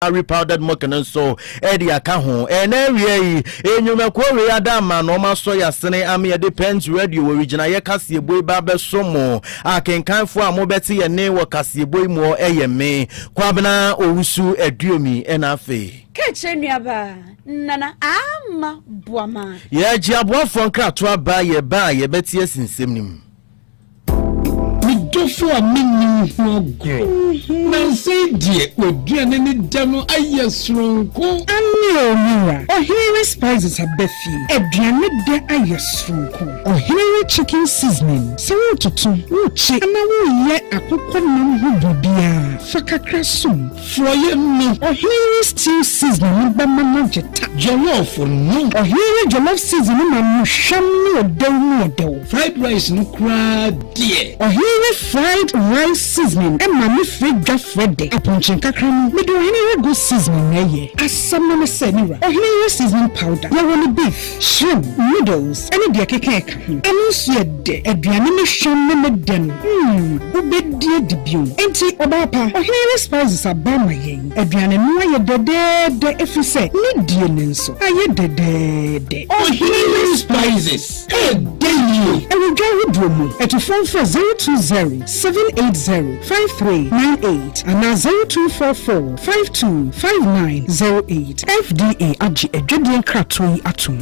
powdered milk and so Eddie Akaho and every enyuma kwore adama no maso ya sene ame depends radio original ye kasebo baba somo akenkan fo amobeti ye ne wo kasebo mu eyeme Kwabena Aduomi enafe Kechenuaba nana ama boama ye jiabo fon krato ba ye beti asinsem nim Dofo a mini ho gro na say die oduane ni da no ayesronko Amiomira Ohiri spices abefi aduane de ayesronko Ohiri chicken seasoning so tutu uchi ana wo ye akokọ nam ho bibia fakakra sum froye mi Ohiri stew seasoning ba mama jeta jollof no Ohiri jollof seasoning na musham no odew fried rice no kra die Ohiri fried rice seasoning and mommy free Friday upon chinkakram me do any good seasoning na ye asama me senira Ohiri seasoning powder ya woni beef shrimp noodles any de keke anu so de aduane me hwam me den ubedie dibio enti obapa Ohiri spices abama yen aduane no aye de efise ne die nenso aye de Ohiri spices daily and we go with Dromo at 020 780 5398 and 0244 525908 FDA Aji Ejodian Kratoi Atum.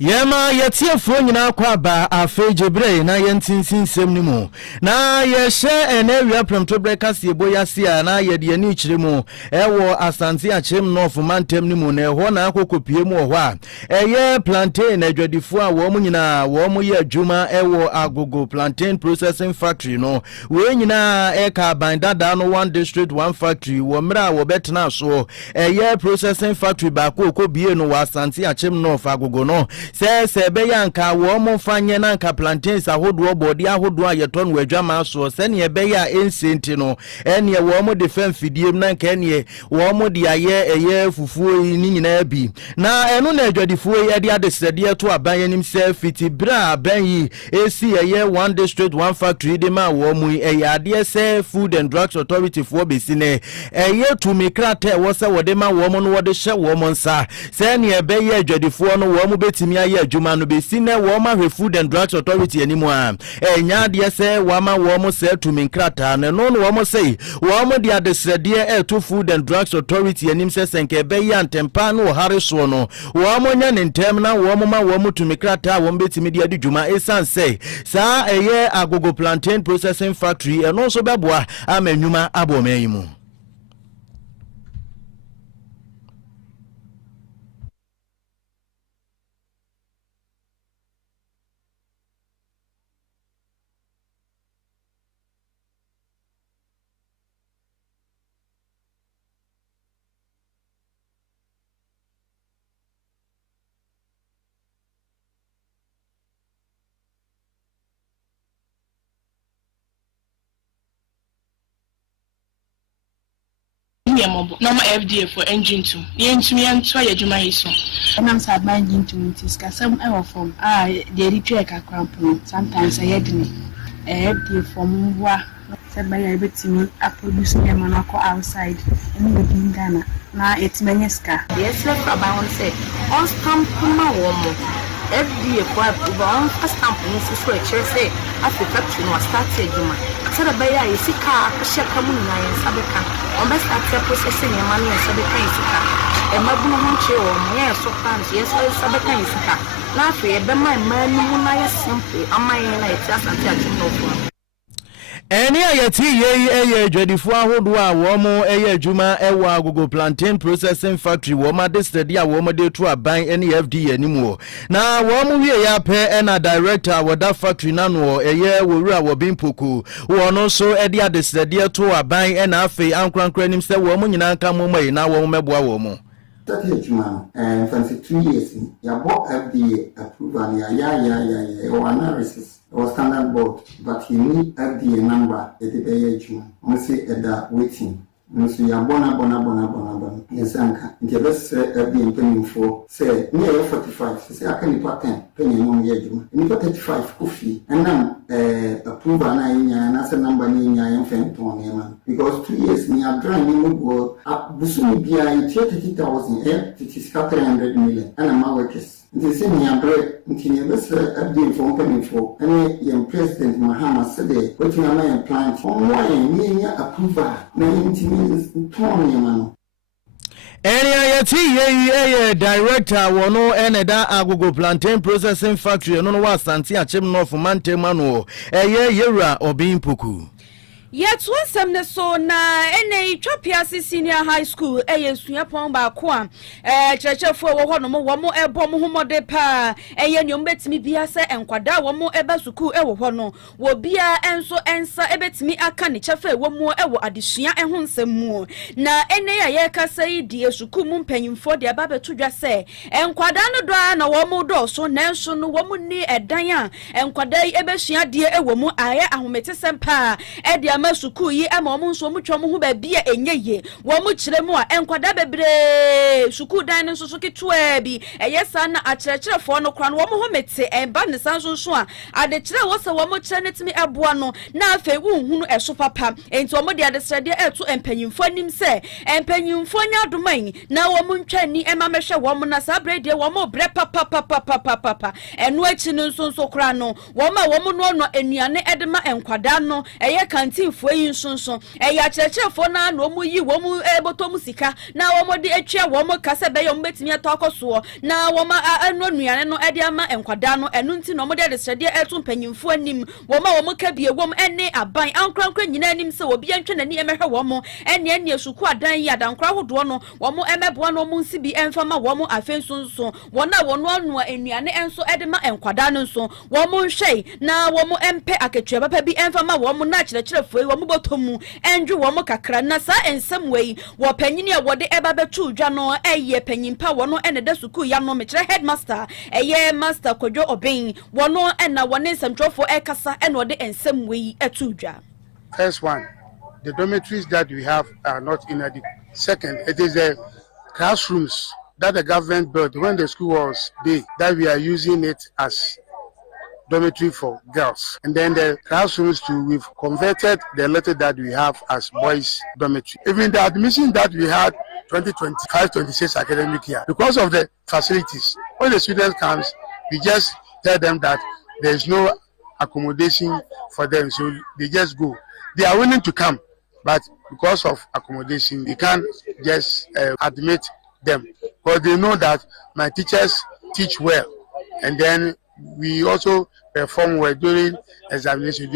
Yema yetiefo nyina kwaba afejebre na yentinsinsem nimu na yehye enawia premto brekase boyase a na yede ani kiremu ewo asante akyem north mantem nimu na eho na akokopie mu ho a eye plantain adwadifo a wo mu nyina wo mu ye adwuma ewo agogo plantain processing factory no we nyina eka bandada no one district one factory wo mra wo betena so eye processing factory ba ko okobie no wa asante akyem north agogo no se be yanka wo mo fanye na nka plantains ahodo body ahodo ayeton wadwama so se ne be ya ensenti no ene wo mo defend fidiem na nka ene wo mo de aye fufuo ni nyina bi na eno na adwadifuo ye de adesede to aban yanim se fiti bra aban yi esi eye one district one factory de ma wo mu ade se food and drugs authority for besine eye to mikrate wo se wo de ma wo mo no wo de hye wo mo nsa se ne be ye adwadifuo no wo mo betimi aye adwuma no be sine wo ma hwe food and drugs authority animu a enya de se wo ma wo mo se to minkrata no no wo mo sei wo mo de adesede to food and drugs authority anim se senke be ya ntempa no hare so no wo mo nya ntem na wo mo ma wo mo to minkrata wo betimi de adwuma esanse sa eye agogo plantain processing factory eno so beboa amanyuma abomayimu normal FDA for engine to the engineer try adwuma yi so and I'm sad my engine to tiska some ever from the repair cramp sometimes I had me FDA from wa said by a bit me a produce them on outside and we in Ghana na it's menyeska yes left about say on stamp ma womo FDA for on stamp no so e chere say after factory no start adwuma said by a sika shaka mu na sabeka on best start processing e manu e sabeka sika e mabuno ho che o mo ye so fans yes sabeka sika na afi e be man mu na ye simple amaye na e asante atum no for eni ayeti ye adwadifo ahodo a wo mo eye adwuma ewo agogo plantain processing factory wo ma de steady a wo mo de to aban eni FDA animu na wo mo wie ya pe na director wo da factory na no eye wowura wo bimpoku wo no so e de ade steady to aban na afi ankrankra nim se wo mo nyina nka mo mai na wo mo meboa wo mo 23 years ya bought FDA approval ya analysis or standard board, but you need FDA number at the day. I say at that waiting. nso ya bona yesanka nti bese abi mpanyimfo say ne 45 say aka nipa 10 panyimfo ye adwuma nipa 35 kofi enam approve na nya na say number ni nya yemfen ton ne ma because 2 years ni adran ni mu go busumi bia 30,000 300 million ana ma workers nti say ni abre nti ne bese abi mpanyimfo ene yem president Mahama said wetin am I plan for why ni nya approve na nti ton ne ma no Area yeti ye director wono eneda agogo plantain processing factory no wa Asante Achem North Mantemano eye yewura Obimpoku Yet one sem so na ene Twapiase Senior High School sua ba ko a kyerɛkyerɛfo wo hɔ no mo wo mo ɛbɔ mo homode pa nyom betimi bia sɛ enkwada wo mo ɛba suku ɛwɔ hɔ no wo bia enso ensa ebetimi aka ne kyɛfa wo mo ɛwɔ adesua ɛho nsɛm mu na ene ya ye kasa yi die suku mu mpanyimfo de aba beto dwa sɛ enkwada no do na wo mo do so nanso no wo mo ni ɛdan a enkwada yi ebesua die ɛwɔ mu ayɛ ahomete sempa ɛde suku yi ama omu nso mu twom ho ba bia enyeye wo mu kire mu a enkwada bebre suku dan nso so ketwa bi eyesa na akyerɛkyerɛfo no kra no wo mu ho mete eba ne sanso so a ade kyerɛ wo se wo mu kyerɛ netimi eboa no na afei wo hunu ɛso papa enti wo mu de ade srɛde ɛto empanyimfo anim sɛ empanyimfo nya adoman na wo mu ntwani ema mehwɛ wo mu na sabrede wo mu bre papa eno achi nso kra no wo ma wo mu no enuane edema enkwada no eye kantin fo yi nso ya kyerɛkyerɛfo na omu yi wo mu botom sika na wo mo de atwa wo mo kase be yo mbetimi atɔkɔso na wo ma anu nuane no de ama enkwada no enu nti no mo de srɛde ɛto mpanyimfo anim wo ma wo mo ka bie wo mo ene aban ankrankra nyina anim sɛ wo bia ntwe nani emehwɛ wo mo ene suku adan yi adankra hodo no wo mo emeboa no mo nsi bi emfa ma wo mo afenso wo na wo no anu enuane enso de ma enkwada no nso wo mo nhwɛ na wo mo empe akatua papa bi emfa ma wo mo na kyerɛkyerɛfo wo mo botomu enju wo mo kakra na sa ensem wei wo panyini a wode eba betu dwa no eye panyimpa wo no ene da suku ya no mekyerɛ headmaster eye master Kodwo Oben wo no ena wo ne nsamtwofo ekasa ene wode ensem wei etu dwa. First one, the dormitories that we have are not inadequate. Second, it is the classrooms that the government built when the school was big that we are using it as dormitory for girls. And then the classrooms too, we've converted the letter that we have as boys dormitory. Even the admission that we had 2025-26 academic year, because of the facilities, when the students comes, we just tell them that there is no accommodation for them, so they just go. They are willing to come, but because of accommodation, we can't just admit them. But they know that my teachers teach well, and then we also perform well during examination.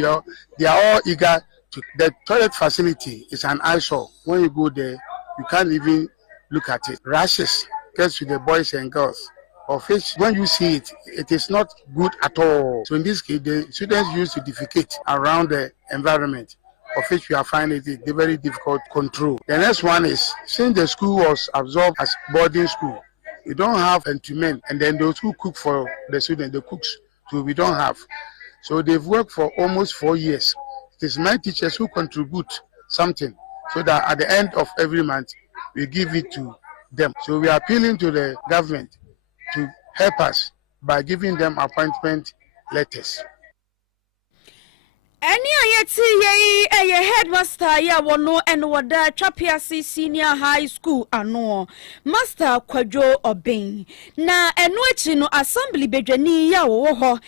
They are all eager to. The toilet facility is an eyesore. When you go there, you can't even look at it. Rashes gets to the boys and girls. Of which, when you see it, it is not good at all. So in this case, the students used to defecate around the environment, of which we are finding it very difficult to control. The next one is, since the school was absorbed as boarding school, we don't have men, and then those who cook for the students, the cooks, so we don't have. So they've worked for almost 4 years. It is my teachers who contribute something, so that at the end of every month, we give it to them. So we are appealing to the government to help us by giving them appointment letters. Any ayeti ye headmaster ya wono and wada Twapiase Senior High School ano Master Kwabena Aduomi na enu echi no assembly bedwani ya wo ho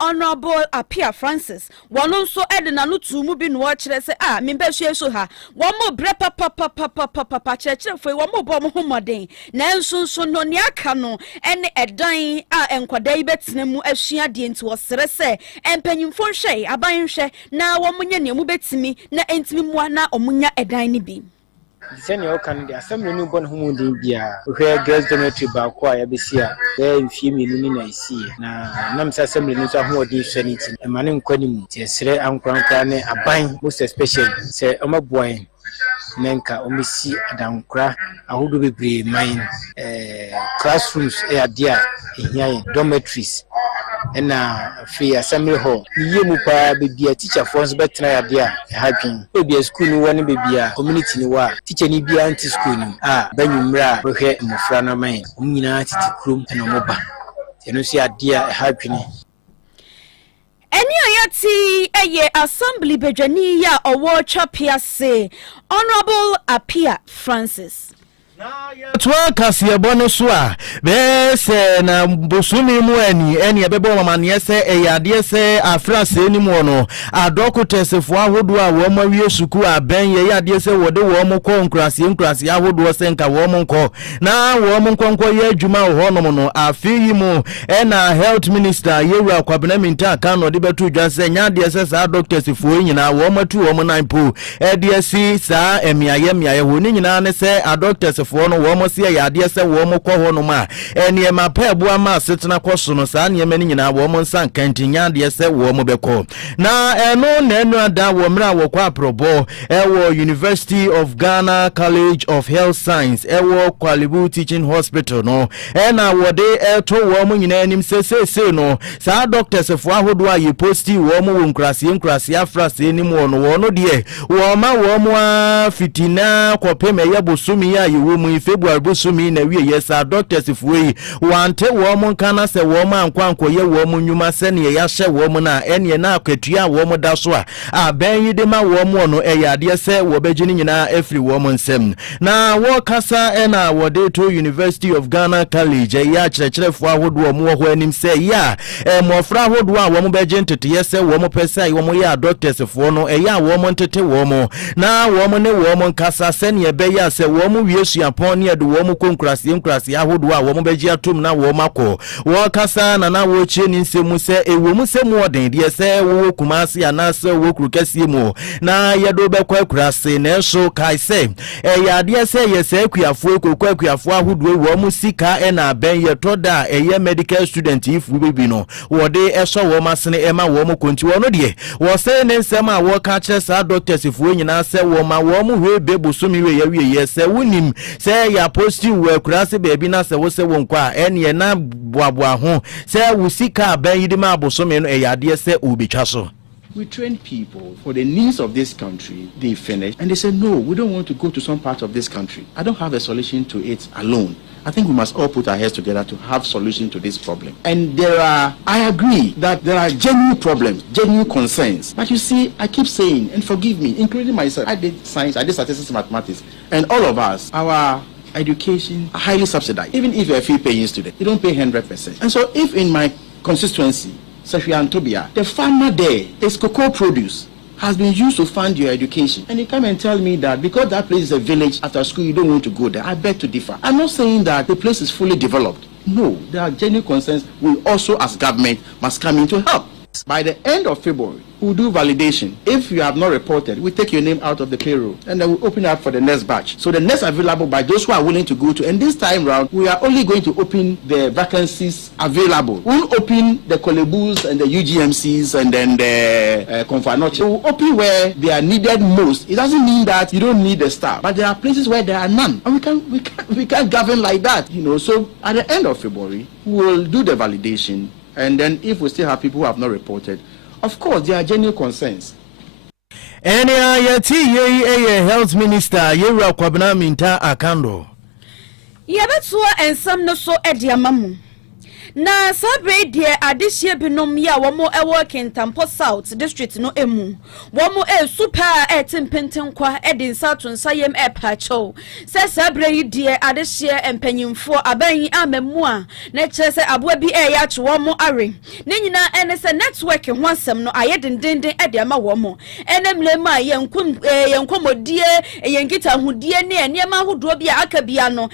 Honorable Apia Francis wono nso ede na no tumu bi no kyerɛ sɛ membɛhwe so ha wo mo bre papa kyerɛkyerɛfo wo mo bɔ mo homoden na nso no ne aka no ene edan enkwada yi betena mu ahua de nti wo sere sɛ empanyimfo hwɛ aban hwɛ na wo munya ne mu betimi na entimi mu na omunya edan ne bi. Senior okan the assembly no bon ho mudin bia hwe girls dormitory ba ko a ya besi a mfie mienu ni na isi na nam sa assembly no so ho odin hwe ni ti e mane nkwani mu ti esre ankwankwa ne aban most especially se omaboan nenka omisi adankra ahodo bebre man classrooms e adia ehia dormitories na free assembly hall ye mu pa bebia teacher for betra ya dia ha dwen bebia school ni woni bebia community ni wa teacher ni bia anti school ni banyumra hwe mofra na man nyina titi krom na mo ba eno si adia ha dwen Eni ayati eye assembly bejani ya owo chapiase Honorable Apia Francis. Twa kasiye bono so a be se na bosumi mu eni ebebo mamane se eyade se afrase ni mu no adoko tesefo ahodo a wo mawie suku aben ye yade se wode wo mo ko nkrase ahodo se nka wo mo nko na wo mo nko ye adwuma ho no no afi mu na health minister Yewura Kwabena Aduomi no de betu dwa se nyade se sa doctors fo nyina wo matu wo mo nan po de si sa emiaye ho ni nyina ne se doctors fo no wo mo se yade se wo mo ko ho no ma ene ma paebu ama setena koso no sa ne ma ni nyina wo mo nsan kantinya de se wo mo beko na eno na enu ada wo mra wo kwa probo wo University of Ghana College of Health Science wo Kwalibu Teaching Hospital no na wo de to wo mo nyina anim se no sa doctors fo ahodo a ye posti wo mo wo nkrase afrase ni mo no de wo ma wo mo fitina kopem ye bosumi ya ye wo mu February bosumi na wie yesa doctors fuyi wante wo mo kana se wo ma ankwanko ye wo mo nyuma se ne ya hye wo mo na ene na akwatua wo mo da so a ben yi de ma wo mo no eyade se wo begini nyina afri wo mo nsem na wo kasa na wo de to University of Ghana College ya kyerɛkyerɛfo ahodo mo ho anim se ya mofra ahodo a wo mo begye ntete yese wo mo pesa wo mo ya doctors fo no ya wo mo ntete wo mo na wo mo ne wo mo kasa se ne be ya se wo mo wiesu apon ne do wo mo konkrase ahodo a wo mo begye atom na wo makɔ wo kasa na wo chie ni nsemu se ewo mu se mu oden de se wo kumase ana se wo kurukasi mu na yedo bekɔ akurase na so kai se yade se ye se akuafo akuafo ahodo wo mu sika na ben ye toda medical student if we be no wo de eso wo masene ema wo mo konti wo no de wo se ne nsem a wo ka kyerɛ sa doctors fo nyina se wo ma wo mo hwe bebosumi we ye se wonim se ya posti wo akurase bebi na se wo se wo nkwa ene na boaboa ho se wo sika ben yidi ma abosome no eyade se obetwa so. We train people for the needs of this country. They finish and they say, no, we don't want to go to some part of this country. I don't have a solution to it alone. I think we must all put our heads together to have solution to this problem. And I agree that there are genuine problems, genuine concerns. But you see, I keep saying, and forgive me, including myself, I did science, I did statistics, mathematics, and all of us, our education are highly subsidized. Even if you're a fee-paying student, you don't pay 100%. And so if in my constituency, Safia and Tobia, the farmer there, his cocoa produce has been used to fund your education. And you come and tell me that because that place is a village after school, you don't want to go there. I beg to differ. I'm not saying that the place is fully developed. No, there are genuine concerns. We also, as government, must come in to help. By the end of February, we'll do validation. If you have not reported, we take your name out of the payroll and then we'll open up for the next batch. So the next available by those who are willing to go to. And this time round, we are only going to open the vacancies available. We'll open the Kolebus and the UGMCs and then the Confanoche. We'll open where they are needed most. It doesn't mean that you don't need the staff, but there are places where there are none. And we can't govern like that, you know. So at the end of February, we'll do the validation. And then if we still have people who have not reported, of course, there are genuine concerns. And health minister, Yewura Kwabena Aduomi. Yabetua and some no so ediamamu. Na sabre die adehye binom ya womo working Tampo South district no emu womo super tempenten edin South nsayem pacho se sabre die adehye empanyimfo aban amemu a na kire se aboa bi ya che womo are ne nyina ene se network ho asem no ayedendenden ama womo enemle ma yenkomodie yenkita hudie ne enema hodo bi aka bia no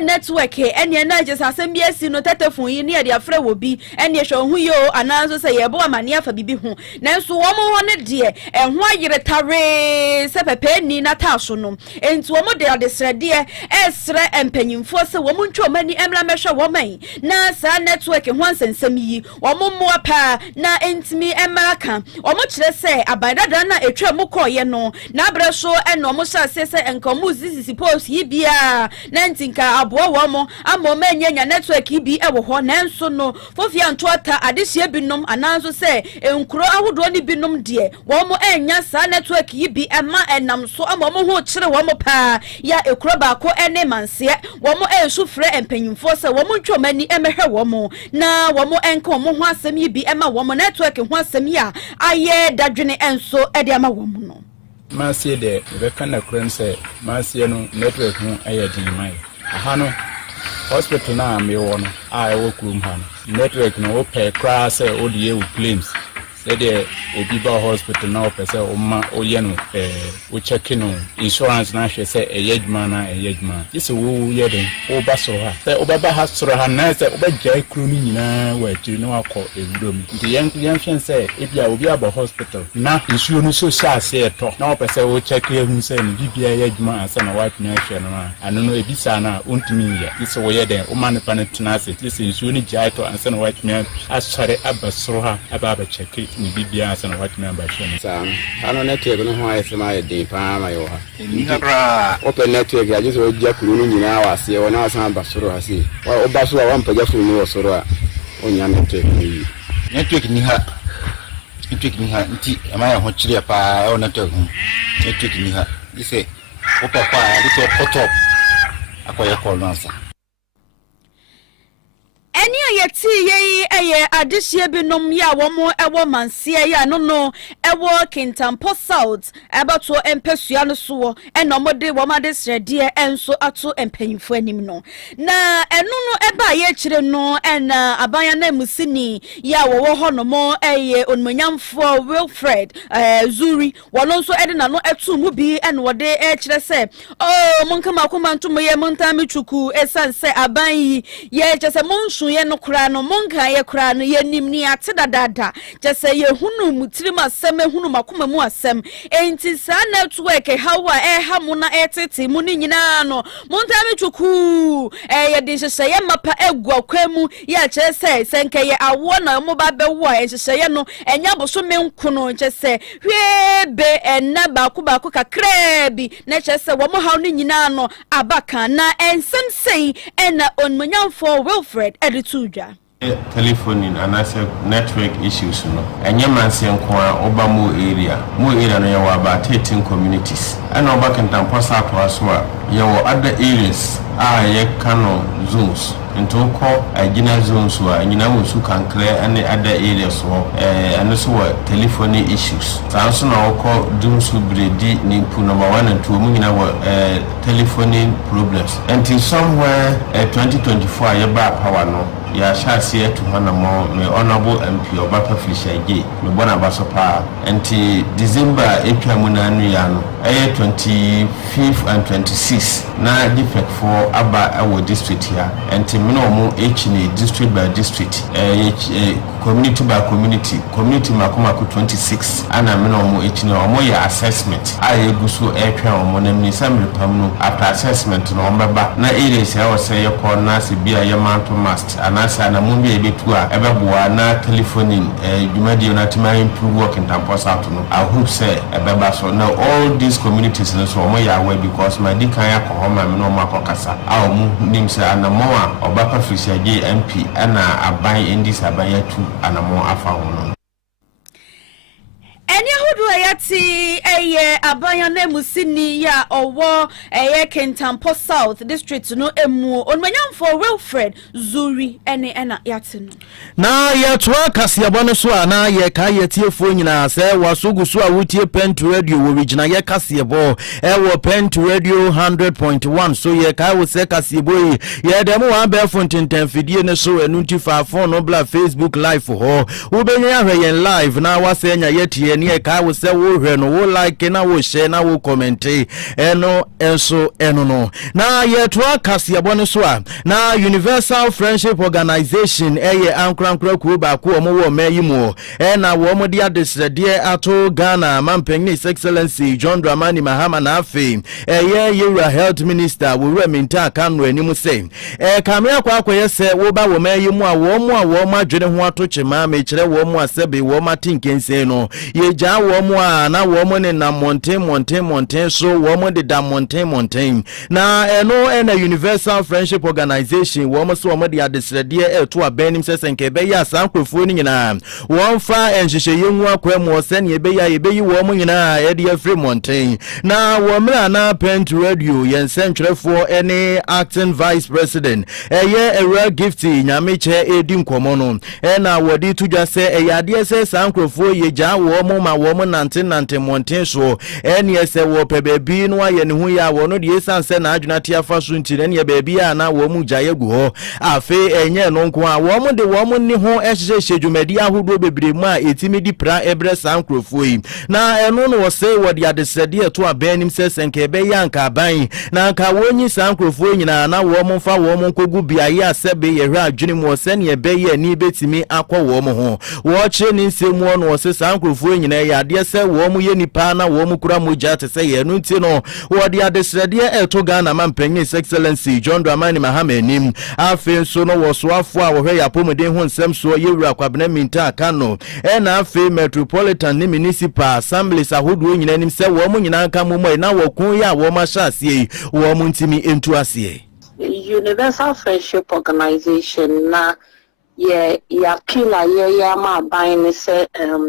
network ene na je asem bi asi no tetefon yi ne dia frɛ wo bi ene hwe hu yo ananso sɛ yebo amane afa bibi hu nanso wo mo ho ne de ɛho ayere tare sɛ pepe ni na taso no enti wo mo de adesrede ɛsrɛ empanyimfo sɛ wo mo ntwo mani emra mɛhwɛ wo man na sa network ho ansensam yi wo mo mo pa na entimi emaka wo mo kyerɛ sɛ abadada na etwa mo kɔye no na abrɛ so ɛno mo hyɛ sɛ enkomu sisi post yi bia na ntinka aboa wo mo amo manya network yi bi ɛwɔ hɔ nanso nso no fofia ntoata adehye binom ananso se enkuro ahodo ni binom de wo mo enya sa network yi bi ema enam so ama mo ho kire wo mo pa ya ekuro ba ko ene manse wo mo ensu frɛ empanyimfo se wo mo ntwomani emehwe wo mo na wo mo enka wo mo ho asɛm yi bi ema wo mo network ho asɛm ya aye dadwene enso ede ama wo mo no Masie de beka na kran se masie no network ho aye din mai aha no hospital na me wo no a wo kurum ha no network no wo pe kra se wo de e claims se de obi ba hospital na wo se o ma o ye no wo check no insurance na hwe se eyedma na eyedma ise wo ye den wo ba so ha se wo ba ha so ha na se wo ba jai kru ni nyina wa akiri na akọ ewurom nti yen hwen se ebia obi aba hospital na insurance no so sha se eto na wo se wo check ehun se ni bibia eyedma asa na wa tumi ahwe no ano no ebisa na ontumi ya ise wo ye den wo ma ne pa ne tena se ise insurance ni jai to asa na wa tumi asare abasoro ha aba check ni bibia asa na wa tumi abahwe no sam ano network no ho ayese ma ye de pa ma yo ha ni habra open network ya jiso jakuru no nyina wase wona asa abasoro ha si o baso wa mpaja furu ni wosoro a onya network ni ha nti ama ya ho kire pa o network ni ha ise o papa ya ito potop akoye call no asa eni ayeti ye eye adehye binom ya womo ewo manse ya no ewo Kintampo South abato empesua no so ena omode womade srede enso ato empanyimfo anim no na enu no eba ye kire no ena abanya na musini ya wo ho no mo eye onmanyamfo Wilfred Zuri wono nso ede na no etu mu bi ena wode e kire se oh monka makoma ntomo ye montame chuku esanse aban yi ye kire se monsu ye no kura no monka ye kura no ye nimni ate dadada jese ye hunu mutirim asem hunu makoma mu asem enti sa network hawa hamu na etete mu ni nyina no montame chuku ye de hyehyɛ ye mapa egwa kwamu ye kyerese senke ye awo na mo ba bewo ye hyehyɛ ye no enya boso menkuno kyerese hwebe enna ba ko kakra bi na kyerese wo mo haw ni nyina no abaka na ensem sei ena onmanyamfo Wilfred Editudwa telephone and network issues no enye manse nko a oba mo area no ye wa about 13 communities and oba Kintampo South so a ye wo other areas ye kano zones into ko agina zones wa nyina wo su kankre and other areas so and so telephone issues so na ko dum su bredi ni pu number 1 and 2 mu nyina wo telephone problems until somewhere 2024 ye ba power no ya shasi to hanamo me honorable MP Obapa Fishaje me bona basopa enti December etwamu na anu ya no 25th and 26 na defect for aba our district here enti me no mo ni district by district community by community makoma ku 26 ana me no mo ni omo ya assessment aye guso etwa omo na mi samre pam no after assessment no ombeba na areas ya wose ye ko na se bia ye manto mast anasa na mumbi ebetu a ebeboa na telephoning dwumadi na tima improve work in Kintampo South no I hope say ebeba so now all these communities no so omo ya aware because my di kan yakọ ma me no makọkasa a omu nim say anamo a Obapa Fishaje MP ana aban endis aban yatu anamo afa hono eni ahodo ayati eye abanya na musini ya owo Kintampo South district no emu onmanyamfo Wilfred Zuri ena yati no na yetwa kasiabone so ana ye ka yetiefo nyina se wasogu so a wotie Pentu Radio wo regional ye kasiebo wo Pentu Radio 100.1 so ye ka wo se kasiebo yi ye dem wa be fonten fidie ne so enunti fa phone no bla Facebook live ho wo benya hwe live na wase nya yetie ne ka wo se wo hwe no wo like na wo share na wo comment eno enso eno no na yetwa kasiabone so a na Universal Friendship Organization eye ankra ku ba ko omo wo mayimu na wo mo dia desrede ato Ghana mampenni His Excellency John Dramani Mahama na afi Yewura Health Minister wo reminta kanu anim say kamea kwa akoye se wo ba wo mayimu a wo ma dwene ho ato chema me kire wo mo asebe wo ma tinkense no ye ja wo mo a nyina na wo mo ne na monten so wo mo de da monten na eno na Universal Friendship Organization wo mo so wo mo de adesrede to abanim sesenke be ya sankrofo ni nyina wo fa enhyehyeye hu akwam se ne be ya ye wo mo nyina e de afri monten na wo mra na Pent Radio yen sentwerefo ene acting vice president eye era gifty nyameche edi nkomo no na wodi tudwa se eyade se sankrofo ye ja wo mo ma wo mo nante monten so ene se wo pebebi no aye ne hu ya wo no de sanse na adwuna tia fa so ntire ne bebi a na wo mu jaye gu ho afi enye no nko a wo mo de wo mo ni ho ehyehyehye dwumadi ahodo bebre mu a etimi di pra ebre sankrofo yi na eno no wo se wo de adesede to abanim se senke be yanka ban na ka wonyi sankrofo nyina na wo mo fa wo mo nkogu biaye asebe ye hwa adwene mu se ne be ye ni betimi akọ wo mo ho wo che ni nsemu no wo se sankrofo nyina ya de se wo mo ye nipa na wo mo kura moja te se ye no nti no wo de adesede to Ghana mampanyi His Excellency John Dramani Mahama nim afi so no wo so afo a wo hwe ya pomuden ho nsem so ye wura Kwabena Minta Kano na afi Metropolitan ni Municipal Assemblies ahodo nyina nim se wo mo nyina ka mo na wo kun ya wo ma sha asie wo mo ntimi entu asie Universal Friendship Organization na ya pila ya ma aban se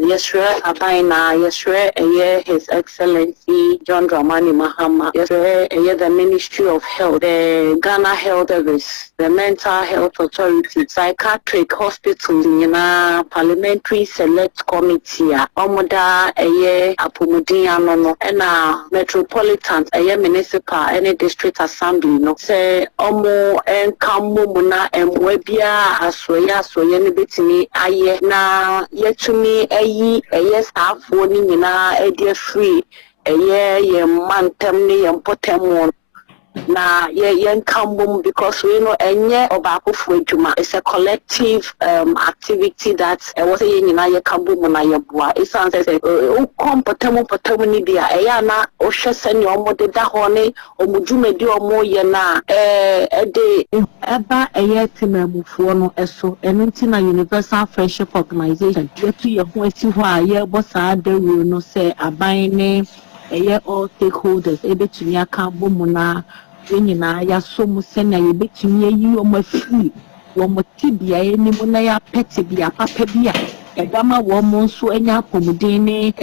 yesre aban na yesre His Excellency John Dramani Mahama yesre the Ministry of Health, the Ghana Health Service, the Mental Health Authority, Psychiatric Hospital na Parliamentary Select Committee omoda apomudin anono na Metropolitan Municipal any District Assembly no se omo enkammo mu na emwebia asoya so ye ne betimi aye na yetumi ayi staffo ni nyina e free ye mantem ni ye potem na ye nkambum because we know enye obakofo adwuma. It's a collective activity that was ye nyina ye kambum na ye boa. It sounds as o kompotem ni bia na o hwese ne omode da ho ne omudwumedi omo ye na de eba timamufuo no eso enti na Universal Friendship Organization yetu ye ho asi ho a ye bosa da wi no se aban ne all stakeholders ebetumi aka bomu na nyina ya so mu se na ye betumi yi omafiri wo motibia enimu na ya pete bia papa bia edama wo mo nso enya pomuden ne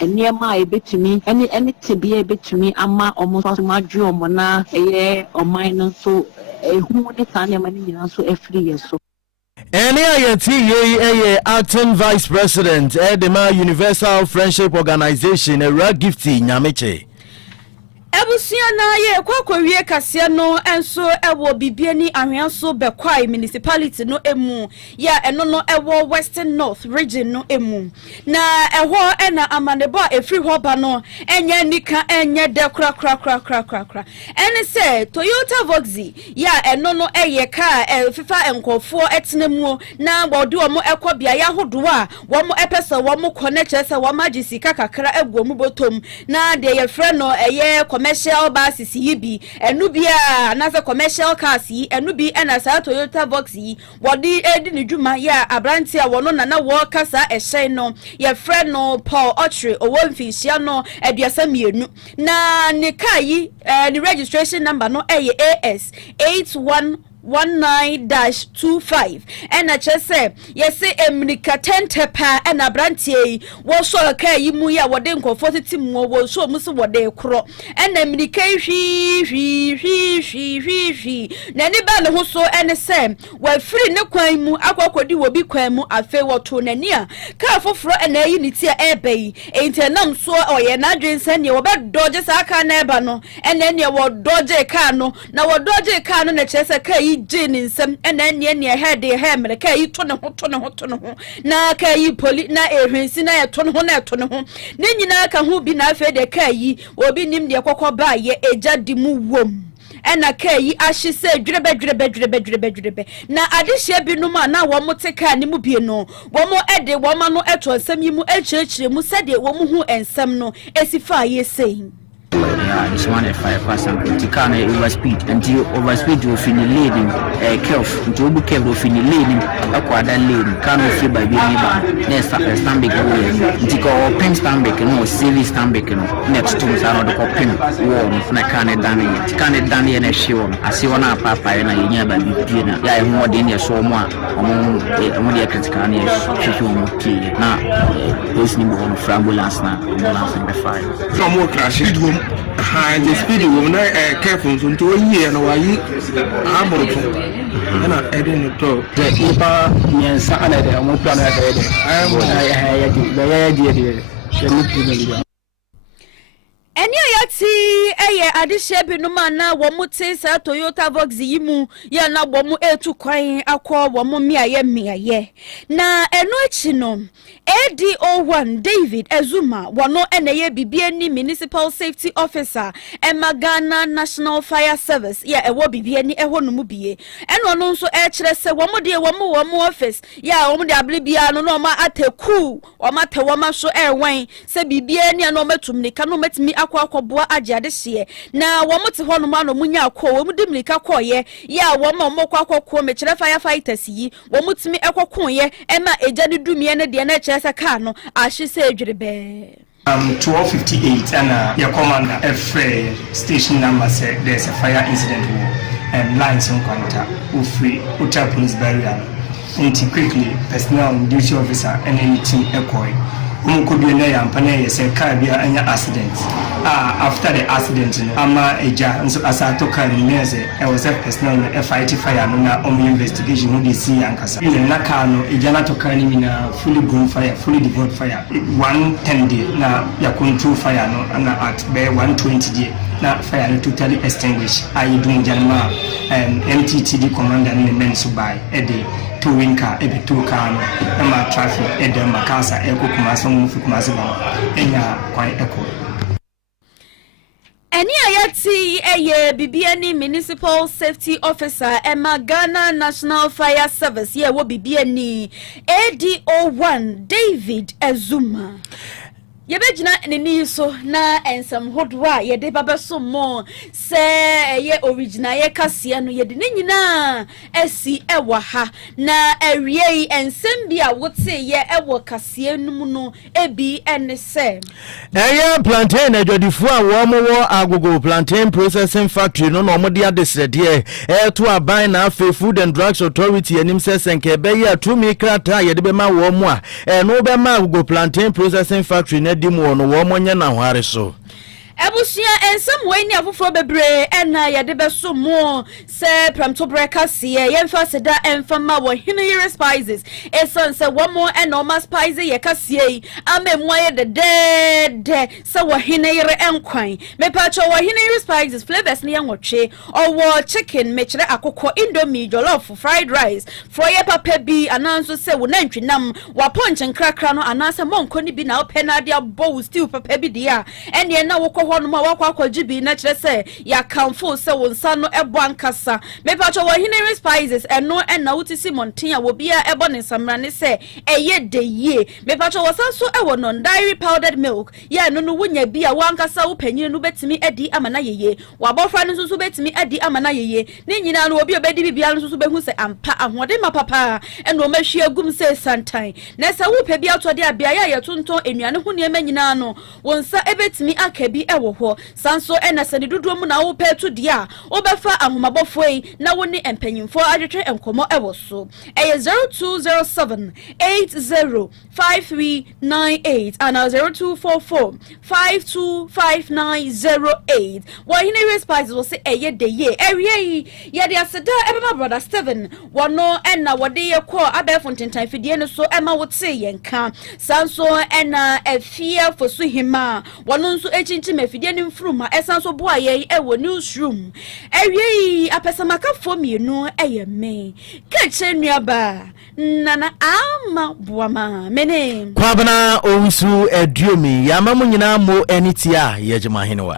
eniema ebetumi ene tibia ebetumi ama omo so madwe omo na oman no so ehu ne tane mani nyina so efiri yeso. NIAT acting vice president Edema Universal Friendship Organization era gifty nyameche Ebusia na ye kwakowie kase no enso ewo bibie ni ahwenso bekwai municipality no emu ya eno no ewo Western North region no emu na eho ena amanebo efri ho ba no enye nika enye de kra ene se Toyota Voxy ya eno no eye ka fifa enkofo etenemu na bodu omo ekobia ya hodo a womo epesa womo connect se womo agisika kakra egwo mu botom na de ye frɛ no eye commercial buses yibi enu bia anase commercial cars yi enu bi ena sa Toyota Voxy wodi edi ne dwuma ya abranti a wono na wo kasa ehye no ye frɛ no Paul Ochre owo mfihia no aduasa mienu na ne kai ni registration number no AS 8119-25 ena chese yesi emrika tentepa ena brantie wo so ka yi mu ya wode nkofo titi mu wo so mu se wode kro ena emrika hwi na ni ba ne ho so ene se wa firi ne kwan mu akokodi wo bi kwan mu afe woto nani a ka foforo ena yi ni ti ebe entenam so oye na dwense ne wo be doje sa ka na eba no ena ne wo doje ka no na wo doje ka no na chese ka yi jinin sem ena ne head he ka yi to ne ho na ka yi poli na ehwensi na ye to ne ho ne nyina ka ho bi na afa de ka yi obi nim de kokoba ye eja di mu wom ena ka yi ahye se dwrebe na adehye bi no ma na wo moteka ne mu bie no wo mo ede wo ma no eto nsem yi mu echirechire mu sede wo mu hu ensem no esifa ye sei Yeah, it's 1.5%. Nti car na overspeed. Nti overspeed will finish lane curve. Nti obu curve will finish lane akwa that lane. Car no free by being ba. Next stand back go. Nti ko pin stand back no service stand back no. Next to sa no ko pin wall na car na dan ye. Car na dan ye na show no. Asi wona papa na ye nya ba bi na. Ya e ho de ne so mo a omo de critical na ye hwehwe mo ki na this ni mo from ambulance na ambulance be fire. From more crash it room. And the speed woman careful to a year and why you are I didn't know the Ipa Yan Saturday and what plan I Enya yati adishe binuma na womute sa Toyota Vox yimu ya na womu etu kwan akwa womu miaye na eno echi no ADO1 David Ezuma wano eneye bibie ni Municipal Safety Officer Ghana National Fire Service ya ewo bibie ni eho no mu bie eno no nso kire se womu de womu office ya womu de ablibia no no ma ateku woma te woma so erwen se bibie ni no metumnika no metimi akwa ajiade hye na womote ho no ma no munya akwa womude mlika koye ya woma mokwa akwa mekire firefighters yi womutimi ekokoye ema eja ne dumie ne de na chese ka no ahye se edwirebe 1258 and your commander station number said there's a fire incident and lines on contact free Uttar police barrier and quickly personnel duty officer and any team echoing Mukubi na yampana yese car bia anya accident. After the accident, ama eja nso asato car ni neze e was a personal fight fire no na investigation who dey see ankasa. Na car no eja na to car ni na fully burn fire, fully devoted fire. 110 day na ya control fire no na at be 120 day na fire no totally extinguished. Ayi dun janma MTTD commander ni men so by e dey towing car ebe tow car no na traffic e dem makasa e ko kuma so mu kuma so ba enya kwan eko Eni ayati eye bibia ni Municipal Safety Officer Ghana National Fire Service ye wo bibia ni ADO1 David Ezuma Yebejina nini so na ensam hodwa yede babaso mo se ye original ye kasia no yede nyina esi ewa ha na awie ensem bia wote ye ewo kasia num no ebi ense eye plantain adwadifu a wo mo wo agogo plantain processing factory no no mo de adesrede to aban na afa Food and Drugs Authority anim sesenke be ye atumi krata yede be ma wo mo a no be ma agogo plantain processing factory na dimu no wo monye na hware so Ebusia ensem we ni afoforo bebre ena yede beso mo se pramto breka sie yemfa seda enfama wo hine spices eson se wo mo ena o ma spices ye kasie amemwa ye de se wo hine enkwan me pacho wo hine spices flavors ne yanwotwe owo chicken mechire akoko indomie jollof fried rice froye papa bi ananso se wo nantwinam wa ponche nkrakra no anase monko ni bi na opena dia bowl stew papa bi dia ene na wo hono ma wakwa jibi na kire se ya kamfo se wonsa no ebo ankasa me pacho wo hine spices eno na wutisi monten a wo bia ebo ne samra ne se eye de ye me pacho wo sanso ewo non dairy powdered milk ya no no wunya bia wankasa wo panyine no betimi adi amana yeye wabofra no so betimi adi amana yeye ne nyina no obi obedi bibia no so behu se ampa ahode ma papa eno mahwi agum se santan na se wo pe bia to de abia ya yetonton enuane ho ne manyina no wonsa ebetimi akabi ewo ho sanso ena sani dudu mu na wo petu dia obefa ahomabofoi na woni empanyimfo adwetwe enkomo ewo so 0207 805398 and 0244 525908 wo hine spices wo se eye de ye ewie ye de aseda ebema brother Steven wono ena wode ye ko abefo ntentan fidie no so ema wote yenka sanso ena efie fosu hima wono nso echinchi fidie ni mfruma esanso boa ye ewo newsroom ewie apesamaka fo mienu eye me keche nuaba nana ama boama mene Kwabena Aduomi yama munyina mo enitia yejima henewa